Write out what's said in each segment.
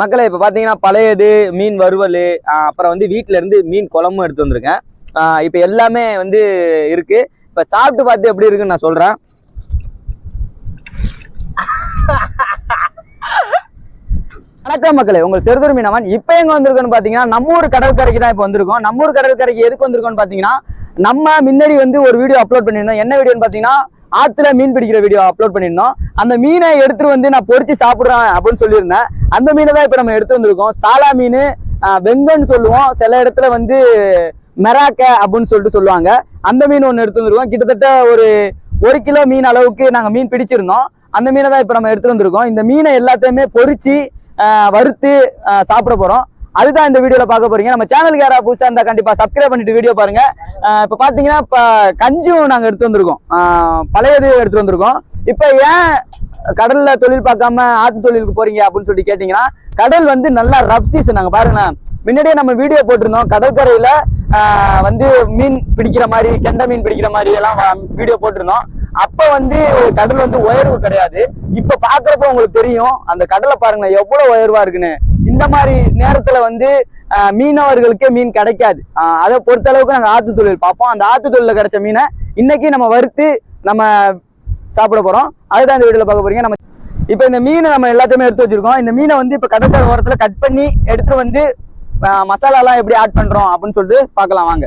மக்களை இப்போ பார்த்தீங்கன்னா பழையது மீன் வறுவல் அப்புறம் வந்து வீட்டிலேருந்து மீன் குழம்பும் எடுத்து வந்திருக்கேன். இப்போ எல்லாமே வந்து இருக்கு. இப்போ சாப்பிட்டு பார்த்து எப்படி இருக்குன்னு நான் சொல்கிறேன் வணக்கம் மக்களே உங்கள் சிறுதுர் மீனவன். இப்போ எங்கே வந்திருக்கோன்னு பார்த்தீங்கன்னா நம்ம ஊர் கடற்கரைக்கு தான் இப்போ வந்திருக்கோம். நம்ம ஊர் கடற்கரைக்கு எதுக்கு வந்திருக்கோம்னு பார்த்தீங்கன்னா நம்ம முன்னாடி வந்து ஒரு வீடியோ அப்லோட் பண்ணியிருந்தோம். என்ன வீடியோன்னு பார்த்தீங்கன்னா ஆற்றுல மீன் பிடிக்கிற வீடியோ அப்லோட் பண்ணியிருந்தோம். அந்த மீனை எடுத்துட்டு வந்து நான் பொறிச்சு சாப்பிட்றேன் அப்படின்னு சொல்லியிருந்தேன். அந்த மீனை தான் இப்போ நம்ம எடுத்து வந்திருக்கோம். சாலா மீன் வெங்கன்னு சொல்லுவோம். சில இடத்துல வந்து மெராக்க அப்படின்னு சொல்லிட்டு சொல்லுவாங்க. அந்த மீன் ஒன்று எடுத்து வந்திருக்கோம். கிட்டத்தட்ட ஒரு ஒரு கிலோ மீன் அளவுக்கு நாங்கள் மீன் பிடிச்சிருந்தோம். அந்த மீனை தான் இப்போ நம்ம எடுத்து வந்திருக்கோம். இந்த மீனை எல்லாத்தையுமே பொறிச்சு வறுத்து சாப்பிட போகிறோம் அதுதான் இந்த வீடியோல பார்க்க போறீங்க. நம்ம சேனலுக்கு யாராவது புதுசா இருந்தா கண்டிப்பா சப்ஸ்கிரைப் பண்ணிட்டு வீடியோ பாருங்க. இப்ப பாத்தீங்கன்னா இப்ப கஞ்சியும் நாங்க எடுத்து வந்திருக்கோம். பழையது எடுத்து வந்திருக்கோம். இப்ப ஏன் கடல்ல தொழில் பார்க்காம ஆத்து தொழிலுக்கு போறீங்க அப்படின்னு சொல்லி கேட்டீங்கன்னா கடல் வந்து நல்லா ரஃப் சீசன் நாங்க பாருங்களேன் முன்னாடியே நம்ம வீடியோ போட்டிருந்தோம். கடற்கரையில வந்து மீன் பிடிக்கிற மாதிரி கெண்டை மீன் பிடிக்கிற மாதிரி எல்லாம் வீடியோ போட்டிருந்தோம். அப்ப வந்து கடல் வந்து உயர்வு கிடையாது. இப்ப பாக்குறப்ப உங்களுக்கு தெரியும் அந்த கடலை பாருங்க எவ்வளவு உயர்வா இருக்குன்னு. இந்த மாதிரி நேரத்துல வந்து ஆஹ் மீனவர்களுக்கே மீன் கிடைக்காது. ஆஹ் அதை பொறுத்த அளவுக்கு நாங்க ஆத்து தொழில் பார்ப்போம். அந்த ஆத்து தொழில கிடைச்ச மீனை இன்னைக்கு நம்ம வறுத்து நம்ம சாப்பிட போறோம். அதுதான் இந்த வீடியோல பார்க்க போறீங்க. நம்ம இப்போ இந்த மீனை நம்ம எல்லாத்தையுமே எடுத்து வச்சிருக்கோம். இந்த மீனை வந்து இப்போ கடற்கரை ஓரத்துல கட் பண்ணி எடுத்து வந்து மசாலா மசாலாலாம் எப்படி ஆட் பண்றோம் அப்படின்னு சொல்லிட்டு பார்க்கலாம் வாங்க.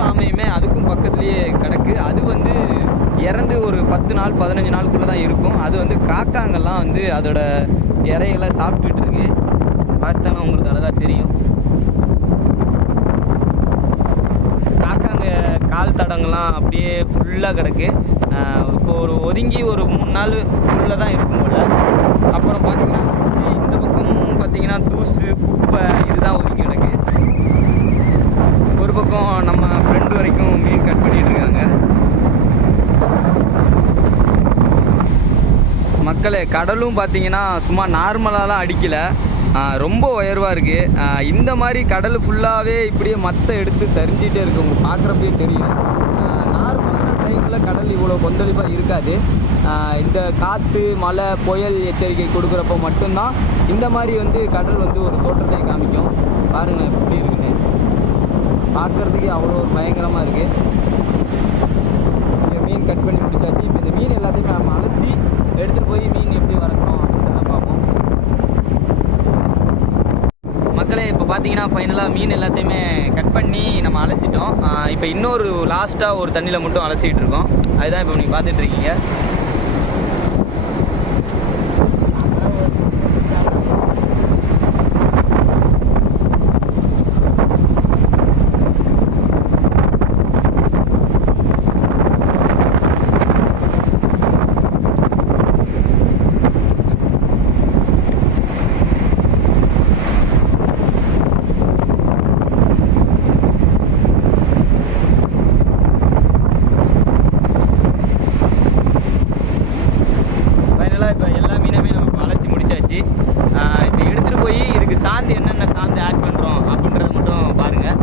இன்னொரு ஆமையுமே அதுக்கும் பக்கத்துலேயே கிடக்கு. அது வந்து இறந்து ஒரு பத்து நாள் பதினஞ்சு நாளுக்குள்ளே தான் இருக்கும். அது வந்து காக்காங்கெல்லாம் வந்து அதோட இறையெல்லாம் சாப்பிட்டுட்டு இருக்கு. பார்த்தோன்னா உங்களுக்கு அழகாக தெரியும். காக்காங்க கால் தடங்கள்லாம் அப்படியே ஃபுல்லாக கிடக்கு. இப்போ ஒரு ஒதுங்கி ஒரு மூணு நாள் உள்ளே தான் இருக்கும் போல். அப்புறம் பார்த்திங்கன்னா சுற்றி இந்த பக்கமும் பார்த்தீங்கன்னா தூசு குப்பை இதுதான் ஒதுங்கி கிடக்கு ஒரு பக்கம் நம்ம ஃப்ரெண்டு வரைக்கும் மீன் கட் பண்ணிட்டு இருக்காங்க மக்களே கடலும் பார்த்தீங்கன்னா சும்மா நார்மலாலாம் அடிக்கலை. ரொம்ப உயர்வாக இருக்குது இந்த மாதிரி கடல் ஃபுல்லாகவே இப்படியே மற்ற எடுத்து சரிஞ்சிகிட்டே இருக்கு. உங்களுக்கு பார்க்குறப்பே தெரியும். நார்மலான டைமில் கடல் இவ்வளோ கொந்தளிப்பாக இருக்காது. இந்த காற்று மழை புயல் எச்சரிக்கை கொடுக்குறப்போ மட்டும்தான் இந்த மாதிரி வந்து கடல் வந்து ஒரு தோற்றத்தை காமிக்கும். பாருங்களேன் எப்படி இருக்குன்னு. பார்க்குறதுக்கு அவ்வளோ ஒரு பயங்கரமாக இருக்குது இங்க மீன் கட் பண்ணி முடிச்சாச்சு இப்போ இந்த மீன் எல்லாத்தையுமே நம்ம அலசி எடுத்துகிட்டு போய் மீன் எப்படி வளர்க்கணும் அப்படின்றத பார்ப்போம் மக்களே இப்போ பார்த்தீங்கன்னா ஃபைனலாக மீன் எல்லாத்தையுமே கட் பண்ணி நம்ம அலசிட்டோம். இப்போ இன்னொரு லாஸ்ட்டாக ஒரு தண்ணியில் மட்டும் அலசிக்கிட்டு இருக்கோம். அதுதான் இப்போ நீங்கள் பார்த்துட்டு இருக்கீங்க ஃபைனலாக இப்போ எல்லா மீனுமே நம்ம இப்ப அலசி முடிச்சாச்சு இப்போ எடுத்துகிட்டு போய் இதுக்கு சாந்து என்னென்ன சாந்து ஆட் பண்ணுறோம் அப்படின்றத மட்டும் பாருங்கள்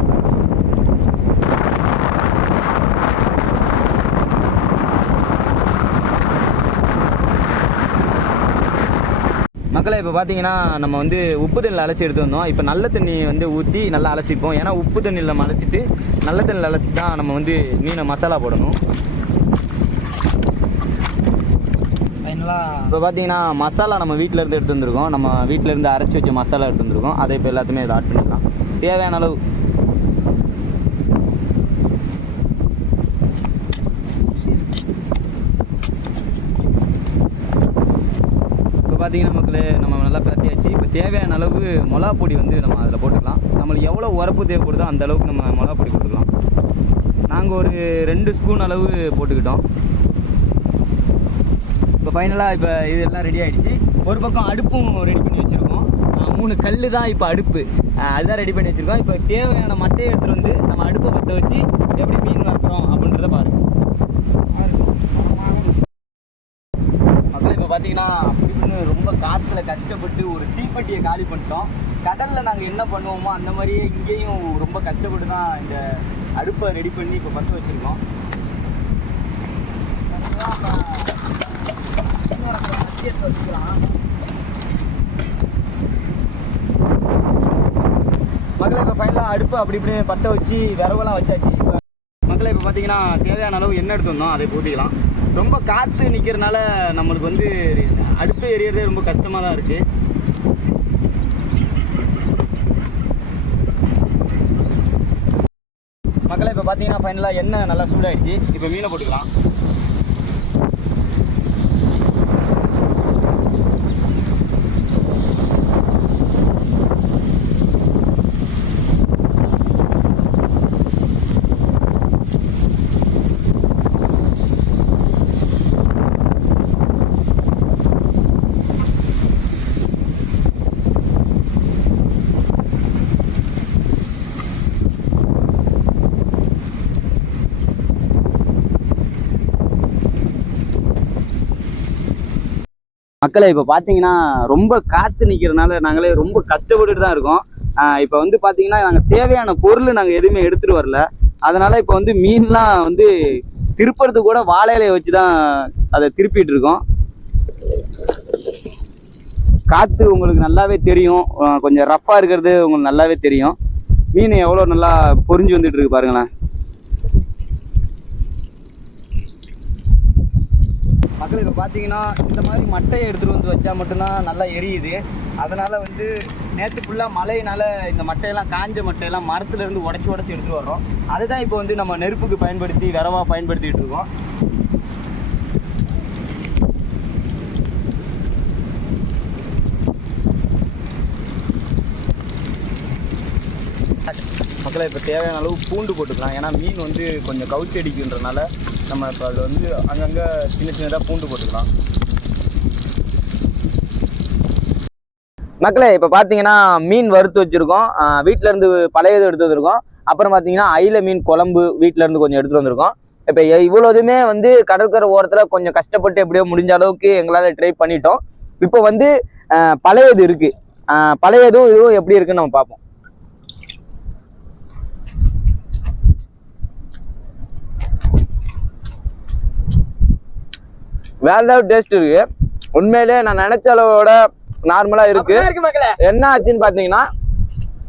மக்களை இப்போ பார்த்தீங்கன்னா நம்ம வந்து உப்பு தண்ணியில் அலசி எடுத்து வந்தோம். இப்போ நல்ல தண்ணி வந்து ஊற்றி நல்லா அலசிப்போம். ஏன்னா உப்பு தண்ணியில் நம்ம அலசிட்டு நல்ல தண்ணியில் அலசி தான் நம்ம வந்து மீனை மசாலா போடணும். இப்போ பார்த்தீங்கன்னா மசாலா நம்ம வீட்டில் இருந்து எடுத்து வந்திருக்கோம். நம்ம வீட்டில் இருந்து அரைச்சி வச்ச மசாலா எடுத்து வந்திருக்கோம். அதை இப்போ எல்லாத்தையுமே இதை ஆட் பண்ணிடலாம். தேவையான அளவு பார்த்தீங்கன்னா மக்களே நம்ம நல்லா பரட்டியாச்சு. இப்போ தேவையான அளவு மிளகா பொடி வந்து நம்ம அதில் போட்டுக்கலாம். நம்மளுக்கு எவ்வளோ உரப்பு தேவைப்படுதோ அந்த அளவுக்கு நம்ம மிளகா பொடி போட்டுக்கலாம். நாங்கள் ஒரு ரெண்டு ஸ்பூன் அளவு போட்டுக்கிட்டோம். இப்போ ஃபைனலாக இப்போ இதெல்லாம் ரெடி ஆயிடுச்சு. ஒரு பக்கம் அடுப்பும் ரெடி பண்ணி வச்சுருக்கோம். மூணு கல் தான் இப்போ அடுப்பு. அதுதான் ரெடி பண்ணி வச்சுருக்கோம். இப்போ தேவையான மட்டையை எடுத்துகிட்டு வந்து நம்ம அடுப்பை பற்ற வச்சு எப்படி மீன் வறுக்கிறோம் அப்படின்றத பாருங்க. மக்கள் இப்போ பார்த்தீங்கன்னா ரொம்ப காற்றுல கஷ்டப்பட்டு ஒரு தீப்பெட்டியை காலி பண்ணிட்டோம். கடலில் நாங்கள் என்ன பண்ணுவோமோ அந்த மாதிரியே இங்கேயும் ரொம்ப கஷ்டப்பட்டு தான் இந்த அடுப்பை ரெடி பண்ணி இப்போ பற்ற வச்சுருக்கோம். மக்களை இப்போ ஃபைனலாக அடுப்பு அப்படி இப்படி பற்ற வச்சு விரவெல்லாம் வச்சாச்சு. இப்போ மக்களை இப்போ பார்த்தீங்கன்னா தேவையான அளவு எண்ணெய் எடுத்து வந்தோம். அதை போட்டிக்கலாம். ரொம்ப காற்று நிற்கிறனால நம்மளுக்கு வந்து அடுப்பு எரியறதே ரொம்ப கஷ்டமாக தான் இருக்குது மக்களை இப்போ பார்த்தீங்கன்னா ஃபைனலாக எண்ணெய் நல்லா சூடாயிடுச்சு? இப்போ மீனை போட்டுக்கலாம். மக்களை இப்போ பார்த்தீங்கன்னா ரொம்ப காற்று நிற்கிறனால நாங்களே ரொம்ப கஷ்டப்பட்டுட்டு தான் இருக்கோம். இப்போ வந்து பார்த்தீங்கன்னா நாங்கள் தேவையான பொருள் நாங்கள் எதுவுமே எடுத்துகிட்டு வரல. அதனால் இப்போ வந்து மீன்லாம் வந்து திருப்புறது கூட வாழை இலையை வச்சு தான் அதை திருப்பிட்டு இருக்கோம். காற்று உங்களுக்கு நல்லாவே தெரியும். கொஞ்சம் ரஃப்பாக இருக்கிறது உங்களுக்கு நல்லாவே தெரியும். மீன் எவ்வளோ நல்லா பொரிஞ்சு வந்துட்டு இருக்கு பாருங்களேன். மக்கள் இப்போ பார்த்தீங்கன்னா இந்த மாதிரி மட்டையை எடுத்துகிட்டு வந்து வச்சா மட்டும்தான் நல்லா எரியுது. அதனால் வந்து நேற்று ஃபுல்லாக மழையினால இந்த மட்டையெல்லாம் காஞ்ச மட்டையெல்லாம் மரத்துலேருந்து உடச்சி உடச்சி எடுத்துகிட்டு வர்றோம். அதுதான் இப்போ வந்து நம்ம நெருப்புக்கு பயன்படுத்தி விரவாக பயன்படுத்திகிட்டு இருக்கோம். மக்களை இப்போ தேவையான அளவு பூண்டு போட்டுக்கலாம். ஏன்னா மீன் வந்து கொஞ்சம் கவுச்சி அடிக்குன்றனால நம்ம இப்போ அதில் வந்து அங்கங்கே சின்ன சின்னதாக பூண்டு போட்டுக்கலாம். மக்களே இப்போ பார்த்தீங்கன்னா மீன் வறுத்து வச்சுருக்கோம். வீட்டிலேருந்து இருந்து பழையது எடுத்து வந்திருக்கோம். அப்புறம் பார்த்தீங்கன்னா அயில மீன் குழம்பு வீட்டிலேருந்து இருந்து கொஞ்சம் எடுத்துகிட்டு வந்திருக்கோம். இப்போ இவ்வளோதுமே வந்து கடற்கரை ஓரத்தில் கொஞ்சம் கஷ்டப்பட்டு எப்படியோ முடிஞ்ச அளவுக்கு எங்களால் ட்ரை பண்ணிட்டோம். இப்போ வந்து பழையது இருக்குது பழையதும் இதுவும் எப்படி இருக்குன்னு நம்ம பார்ப்போம். வேற ஏதாவது டேஸ்ட் இருக்கு. உண்மையிலே நான் நினைச்ச அளவோட நார்மலா இருக்கு. என்ன ஆச்சுன்னு பாத்தீங்கன்னா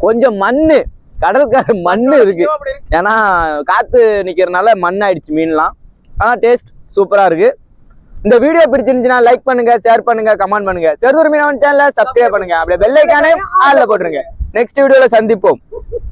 கொஞ்சம் மண்ணு கடற்கரை மண்ணு இருக்கு. ஏன்னா காத்து நிக்கிறதுனால மண் ஆயிடுச்சு மீன்லாம். ஆனா டேஸ்ட் சூப்பரா இருக்கு. இந்த வீடியோ பிடிச்சிருந்துச்சுன்னா லைக் பண்ணுங்க ஷேர் பண்ணுங்க கமெண்ட் பண்ணுங்க. செருதூர் மீனவன் சேனலை சப்ஸ்கிரைப் பண்ணுங்க. அப்படியே பெல் ஐக்கானே ஆள்ல போட்டுருங்க. நெக்ஸ்ட் வீடியோல சந்திப்போம்.